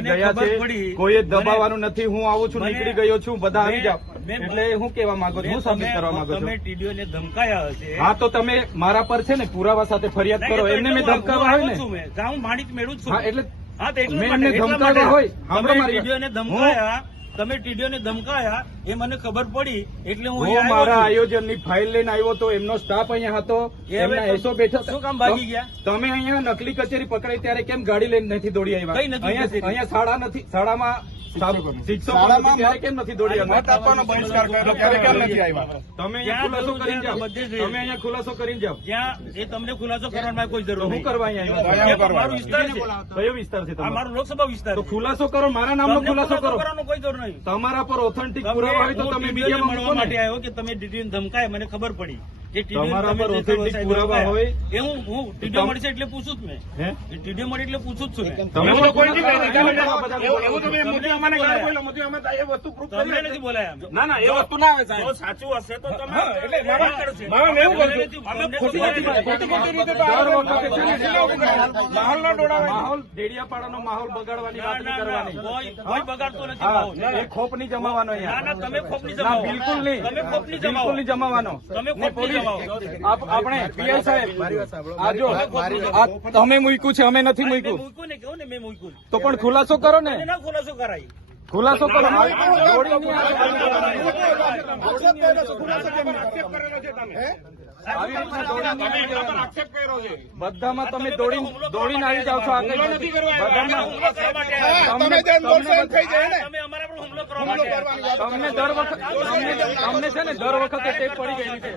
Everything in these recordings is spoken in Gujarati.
લઈને ગયા છે. પડી. કોઈ દબાવવાનું નથી. હું આવું છું નીકળી ગયો છું બધા આવી જાઓ. એટલે હું કેવા માંગુ છું હું સાબિત કરવા માંગુ છું. ટીડીઓ ને ધમકાયા હશે. હા તો તમે મારા પર છે ને પુરાવા સાથે ફરિયાદ કરો. એમને મેં હું- ધમકાવા હું આવું ને. હું માણિક મેળવું છું. એટલે હા મેં એમને ધમકાવ્યા. હોય. સાંભળો તમે ટીડીઓને ધમકાયા એ મને ખબર પડી એટલે હું મારા આયોજનની ફાઇલ લઈને આવ્યો તો એમનો સ્ટાફ અહીંયા હતો એમના એસો બેઠો શું કામ ભાગી ગયા? તમે અહીંયા નકલી કચેરી પકડાઈ ત્યારે કેમ ગાડી લઈને નથી દોડી આવ્યા? કઈ નથી અહીંયા શાળા નથી શાળામાં શિક્ષકો શાળામાં નથી ત્યારે કેમ નથી દોડી મત આવ્યા આપવાનો બહિષ્કાર કર્યો ત્યારે કેમ નથી આવ્યા? તમે જ્યાં અહીંયા ખુલાસો કરીને જાઓ. એ તમને ખુલાસો કરવાની કોઈ જરૂર હું કરવા વિસ્તાર છે. કયો વિસ્તાર છે તમારો? મારો લોકસભા વિસ્તાર ખુલાસો કરો મારા નામનો ખુલાસો કરો. કોઈ જરૂર નહીં તમારા પર ઓથેન્ટિક પુરાવા હોય તો તમે મીડિયામાં મળવા માટે આવ્યો કે તમે ડીડીઓને ધમકાય મને ખબર પડી. જે ટીડીઓને તમારા પર જે પુરાવા હોય. એ હું હું ટીડીઓ મળશે એટલે પૂછું જ મેં. ટીડીઓ મળે એટલે પૂછું જ છું તમે એવું તો કોઈ નહીં ખુલાસો કહે. કરો. બધા એવું એવું તો મેં તમને મોદી અમાને બોલાયા. ગાળ મોદી અમે એ વસ્તુ proof કરી નથી બોલાયા ના ના એ વસ્તુ ના આવે સાહેબ. સાચું હશે તો તમે એટલે મામા- કરશે. મામા એવું અમને અમે ખોટી ખોટી ખોટી રીતે તો આ વખતે છે ને જિલ્લા ઉભું કરે. માહોલ ન માહોલ ડેડિયાપાડાનો માહોલ બગાડવાની વાત નહીં કરવાની. કોઈ- કોઈ બગાડતો નથી માહોલ. એ ખોપ નહીં જમાવાનો અહીંયા. ના તમે ખોપની નહીં જમાવો. બિલકુલ નહીં. તમે જમાવો બિલકુલ નહીં જમાવાનો. તમે. આપ- આપણે પીએલ સાહેબ તમે મૂક્યું છે અમે નથી મૂક્યું તો પણ ખુલાસો કરો ને. ખુલાસો કરાય. ખુલાસો કરો. બધામાં તમે દોડી દોડીને આવી જાવ છો આગળ બધામાં તમને દર વખત તમને છે ને દર વખતે ટેપ પડી ગયેલી છે.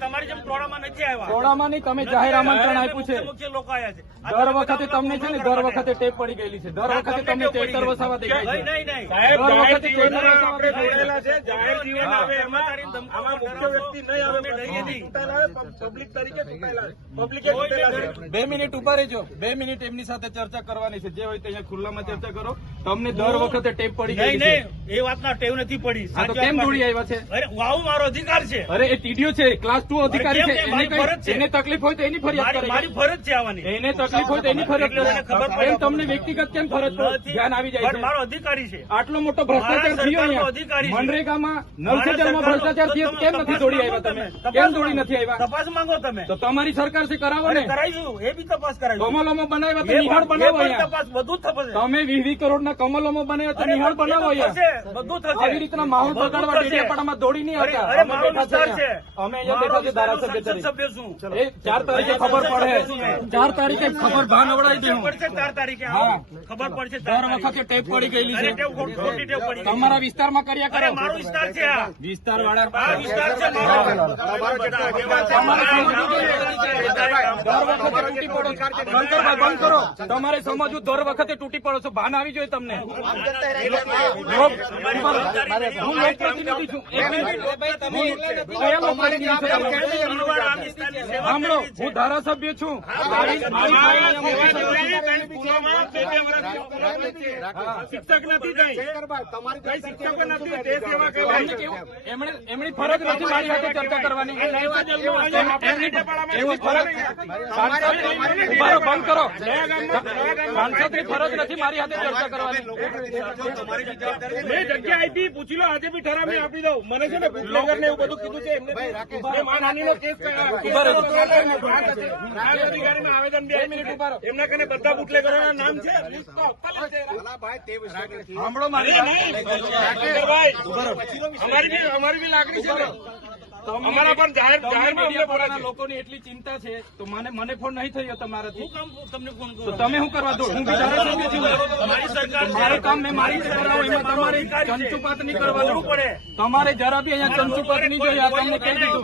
તમારી જેમ ટોળામાં નથી આવ્યા. ટોળામાં નહીં તમે જાહેર આમંત્રણ આપ્યું છે. લોકો આવ્યા છે. દર વખતે તમને છે ને દર વખતે ટેપ પડી ગયેલી છે. દર વખતે તમને ચેતર વસાવા દેખાય છે. દર વખતે જીવનમાં ચેતર વસાવા જોડેલા છે. જાહેર જીવન આવે એમાં આમાં મુખ્ય વ્યક્તિ નહીં આવે અમે ડરીએ નહીં. પબ્લિક તરીકે પબ્લિકે બે મિનિટ ઊભા રહેજો. બે મિનિટ એમની સાથે ચર્ચા કરવાની છે. જે હોય તે અહીંયા ખુલ્લામાં ચર્ચા કરો. તમને દર વખતે ટેપ પડી નહીં ગયેલી એ વાતના ટેવ નથી પડી. હા તો સાચી કેમ દોડી આવ્યા છે? અરે હું મારો અધિકાર છે. અરે એ ટીડીઓ છે ક્લાસ ટુ અધિકારી છે એને મારી ફરજ કઈ છે. એને તકલીફ હોય તો એની ફરિયાદ મારી ફરજ છે આવવાની. એને તકલીફ હોય તો એની ફરિયાદ ખબર પડે. તમને વ્યક્તિગત કેમ ફરજ ધ્યાન આવી જાય મારો અધિકારી છે. આટલો મોટો ભ્રષ્ટાચાર થયો અધિકારી મનરેગામાં નલ મારા સે જલમાં સરકારનો- ભ્રષ્ટાચાર થયો કેમ નથી દોડી આવ્યા તમે. કેમ દોડી નથી આવ્યા? તપાસ માંગો તમે? તો તમારી સરકાર છે કરાવો ને. કરાવીશું. એ બી તપાસ કરાવીશું. કમલોમાં બનાવ્યા તો નિહાળ બનાવો તપાસ બધું તમે વીસ કરોડના કમલોમાં બનાવ્યા તો નિહાળ બનાવો બધું થશે આવી રીતના માહોલ બગાડવા ડેડિયાપાડામાં દોડી નહીં આવતા. અમે બેઠા છે વિસ્તાર છે. અહીંયા. અમે અહીંયા બેઠા છે ધારાસભ્ય સભ્ય છું એ ચાર તારીખે ખબર પડે. ચાર તારીખે ખબર ભાન અવડાવી દે ખબર હું પડશે ચાર તારીખે ખબર પડશે દર વખતે ટેપ પડી ગયેલી છે. તમારા વિસ્તારમાં કર્યા કરે. મારો વિસ્તાર છે વિસ્તાર વાળા વિસ્તાર. છે તમારે સમજવું દર વખતે તૂટી પડો. છો ભાન આવી જોઈએ તમને. હું લોકપ્રતિનિધિ છું એક મિનિટ. હું કયા લોકપ્રતિનિધિ છો તમે? સાંભળો હું ધારાસભ્ય છું. શિક્ષક નથી શિક્ષક તે સેવા? એમણે એમની ફરજ નથી મારી સાથે ચર્ચા કરવાની. એમની એમની ફરજ સાંસદ બંધ કરો. સાંસદની ફરજ નથી મારી સાથે ચર્ચા કરવાની. મેં જગ્યા આપી પૂછી લો આજે બી ઠરાવ આપી દઉં. મને છે ને બુટલેગર ને એવું બધું કીધું છે એમને મેં માનહાનિનો કેસ ઊભા એટલી ચિંતા છે તો મને મને ફોન નહીં થયો તમારાથી તમને તમે શું કરવા દો હું છું સરકાર મારું કામ મેં મારી કરાવું એમાં તમારે ચંચુપાત નહીં કરવાનું પડે તમારે જરા બી અહીંયા ચંચુપાત નહીં જોઈએ તમને કહી દીધું.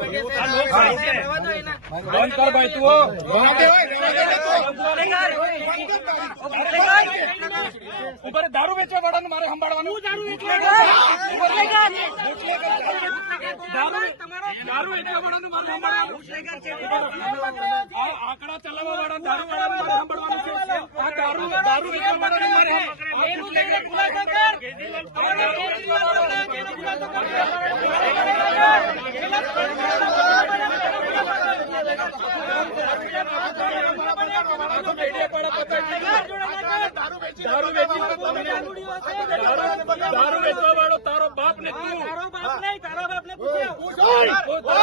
બંધ કર ભાઈ તું. ઉપર દારૂ વેચવા વાળાનું મારે સંભાળવાનું. આંકડા ચલાવવા વાળા દારૂ વાળા મારે સંભાળવાનું છે. આ દારૂ દારૂ વેચવા વાળાનું મારે સંભાળવાનું. દારૂ વેચવા વાળો તારો બાપ ને તું. તારો બાપ નહીં તારો બાપ ને પૂછ્યો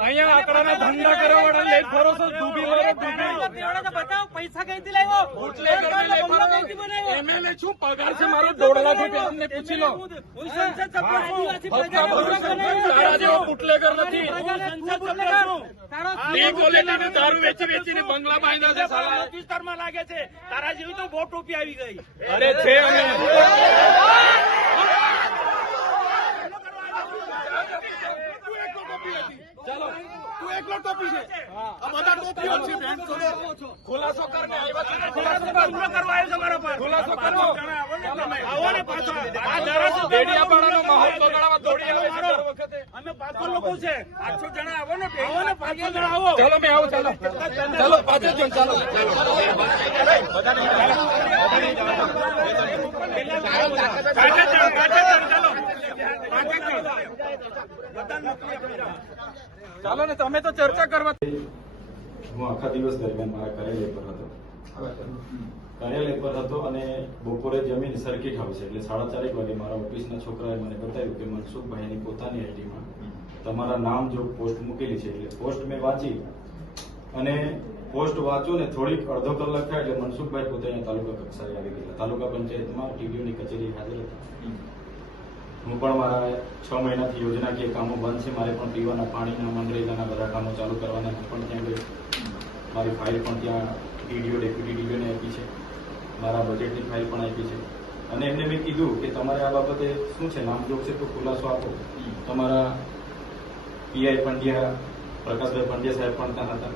અહીંયા આંકડાના ધંધા કરવા વાળા લઈ ફરો છો ડૂબી મરો ડૂબી બતાવો પૈસા કઈથી લાવ્યો? બુટલેગર ને લઈ ફરો એમએલએ છું પગાર છે? મારો દોઢ લાખ રૂપિયા તમને પૂછી લો. હું સંસદ સભ્ય છું. આદિવાસી ભક્કા પ્રજાનો ભરું છું. બનાવ્યો. તારા જેવો બુટલેગર નથી. પ્રજાને સંસદ સભ્ય છું. તારો ડી ક્વોલિટીની દારૂ વેચી વેચીને બંગલા બાંધ્યા છે વિસ્તારમાં લાગે છે તારા જેવી તો વોટ ટોપી આવી ગઈ. અરે છે અમે. ચાલો. તું એકલો ટોપી છે. આ બધા ટોપીઓ છે. બેન ખુલાસો કરને ખુલાસો હુમલો કરવા આવ્યો છે મારા પર. ખુલાસો કરો. આવો ને પાછા. આ ધારાસભ્ય દેડિયાપાડાનો માહોલ બગાડવા દોડી આવે. છે વખતે. અમે પાંચસો લોકો છે. પાંચસો જણા આવો ને આવો ને પાંચસો જણા આવો. ચાલો મેં આવું ચાલો. ચાલો. પાછળ જો ચાલો ચાલો. ચાલો ને, તમે તો ચર્ચા કરવા હું આખા દિવસ દરમિયાન મારા કાર્યાલય પર હતો. કાર્યાલય પર હતો અને બપોરે જમીન સર્કિટ હાઉસ એટલે સાડા ચારેક વાગે મારા ઓફિસના છોકરાએ મને બતાવ્યું કે મનસુખભાઈની પોતાની આઈડીમાં તમારા નામ જો પોસ્ટ મૂકેલી છે, એટલે પોસ્ટ મેં વાંચી. અને પોસ્ટ વાંચું ને થોડીક અડધો કલાક થાય એટલે મનસુખભાઈ પોતે તાલુકા કક્ષાએ આવી ગયા તાલુકા પંચાયતમાં ટીડીઓની કચેરી હાજર હતા. હું પણ મારા છ મહિનાથી યોજનાકીય કામો બંધ છે, મારે પણ પીવાના પાણીના, મનરેગાના બધા કામો ચાલુ કરવાના પણ ત્યાં ગઈ મારી ફાઇલ પણ ત્યાં ડીડીઓ ડેપ્યુટી ડીડીઓને આપી છે. મારા બજેટની ફાઇલ પણ આપી છે. અને એમને મેં કીધું કે તમારે આ બાબતે શું છે? નામજોગ છે તો ખુલાસો આપો. તમારા પીઆઈ પંડ્યા, પ્રકાશભાઈ પંડ્યા સાહેબ પણ ત્યાં હતા.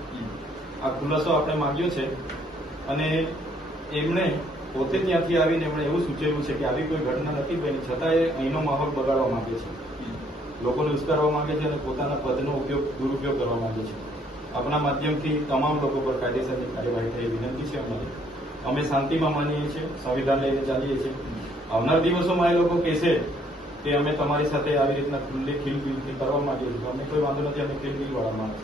આ ખુલાસો આપણે માંગ્યો છે અને એમણે પોતે ત્યાંથી આવીને એમણે એવું સૂચવ્યું છે કે આવી કોઈ ઘટના નથી બની. છતાં એ અહીંનો માહોલ બગાડવા માંગે છે. લોકોને ઉશ્કારવા માંગે છે અને પોતાના પદનો ઉપયોગ, દુરુપયોગ કરવા માંગે છે. આપણા માધ્યમથી તમામ લોકો પર કાયદેસરની કાર્યવાહી થઈ વિનંતી છે અમારી. અમે શાંતિમાં માનીએ છીએ, સંવિધાન લઈને ચાલીએ છીએ. આવનાર દિવસોમાં એ લોકો કહેશે કે અમે તમારી સાથે આવી રીતના ખુલ્લી ખીલબીલથી કરવા માંગીએ છીએ. અમે કોઈ વાંધો નથી, અમે ખીલબીલ વાળા માણસ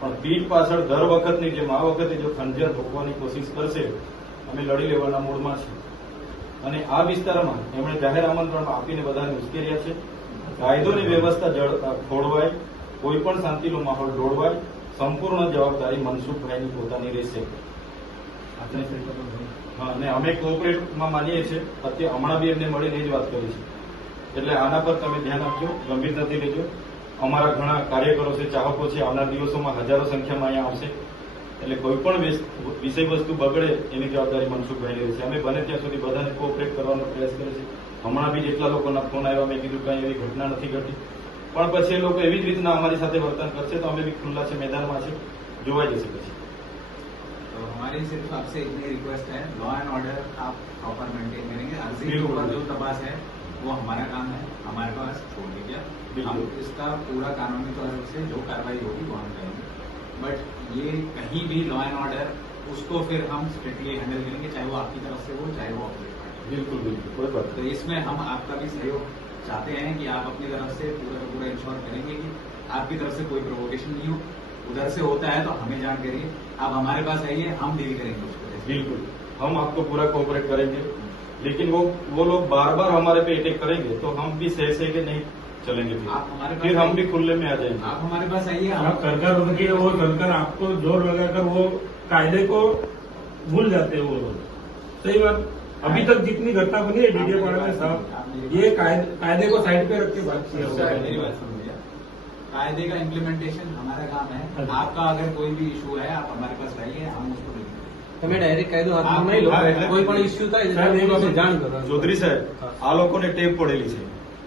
પણ પીઠ પાછળ દર વખતની જેમ, આ વખતે જો ખંજર ભોગવાની કોશિશ કરશે અમે લડી લેવાના મૂડમાં છીએ. અને આ વિસ્તારમાં એમણે જાહેર આમંત્રણ આપીને બધાને ઉશ્કેર્યા છે. કાયદોની વ્યવસ્થા ખોળવાય કોઈ પણ શાંતિનો માહોલ દોડવાય સંપૂર્ણ જવાબદારી મનસુખભાઈની પોતાની રહેશે. હા અને અમે કોઓપરેટમાં માનીએ છીએ અત્યારે હમણાં બી એમને મળીને એ જ વાત કરી છે. એટલે આના પર તમે ધ્યાન આપજો ગંભીરતાથી લેજો અમારા ઘણા કાર્યકરો છે ચાહકો છે આવનાર દિવસોમાં હજારો સંખ્યામાં અહીંયા આવશે. એટલે કોઈ પણ વિસ- વિષય વસ્તુ બગડે એની જવાબદારી મનસુખભાઈની રહેશે અમે બને ત્યાં સુધી બધાને કોઓપરેટ કરવાનો પ્રયાસ કરીએ છીએ હમણાં બી જેટલા લોકોના ફોન આવ્યા મેં કીધું કઈ એવી ઘટના નથી ઘટી પણ પછી એ લોકો એવી જ રીતના અમારી સાથે વર્તન કરશે તો અમે બી ખુલ્લા છે મેદાનમાં છે જોવાઈ જશે પછી तो हमारी सिर्फ आपसे इतनी रिक्वेस्ट है लॉ एंड ऑर्डर आप प्रॉपर मेंटेन करेंगे अर्जी के बिल्कुल। ऊपर जो तपास है वो हमारा काम है हमारे पास छोड़ दीजिए हम बिल्कुल। इसका पूरा कानूनी तौर से जो कार्रवाई होगी वो हम करेंगे बट ये कहीं भी लॉ एंड ऑर्डर उसको फिर हम स्ट्रिक्टली हैंडल करेंगे चाहे वो आपकी तरफ़ से हो चाहे वो पार्टी बिल्कुल बिल्कुल कोई बात तो इसमें हम आपका भी सहयोग चाहते हैं कि आप अपनी तरफ़ से पूरा पूरा इंश्योर करेंगे कि आपकी तरफ़ से कोई प्रोवोकेशन नहीं हो। उधर से होता है तो हमें जान करिए। आप हमारे पास आइए हम डील करेंगे उसको। बिल्कुल। हम आपको पूरा कोऑपरेट करेंगे। लेकिन वो वो लोग बार बार हमारे पे अटैक करेंगे तो हम भी सह सह के नहीं चलेंगे फिर आप हमारे पास फिर हम आइए। भी खुले में आ जाएंगे आप हमारे पास आइए आप हम कर कर उनके वो चलकर आपको जोर लगाकर वो कायदे को भूल जाते हैं वो लोग सही बात अभी तक जितनी घटना बनी है डीडीए पाड़ा में साहब ये कायदे कायदे को साइड पे रख के बात किया हुआ मेरी है बात सुन लीजिए कायदे का इम्प्लीमेंटेशन हमारा काम है अच्छा। आपका अगर कोई भी इशू है आप हमारे पास आइए हम उसको डील करेंगे તમે ડાયરેક્ટ કાયદો હા, હાથમાં નહીં લો હા, એટલે- કોઈ પણ ઇસ્યુ થાય સાહેબ, એ એટલે तो બાબત- જાણ કરો ચૌધરી સાહેબ આ લોકોને ટેપ પડેલી છે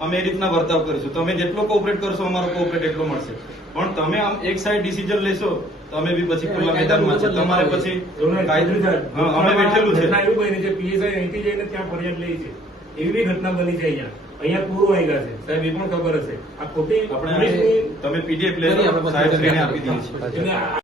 અમે એ રીતના વર્તાવ કરીશું. તમે જેટલો કોઓપરેટ કરશો અમારો કોઓપરેટ એટલો મળશે. પણ તમે આમ એક સાઈડ ડિસિઝન લેશો તો અમે બી પછી ખુલ્લા મેદાનમાં છે તમારે પછી અમે બેઠેલું છે. એવું બની છે પીએસઆઈ અહીંથી જઈને ત્યાં ફરિયાદ લઈ છે. એવી બી ઘટના બની છે અહીંયા. અહીંયા પૂરું ગયા છે. સાહેબ એ પણ ખબર હશે. આ ખોટી આપણે તમે પીડીએફ પછી સાહેબ આપી દઈએ છીએ.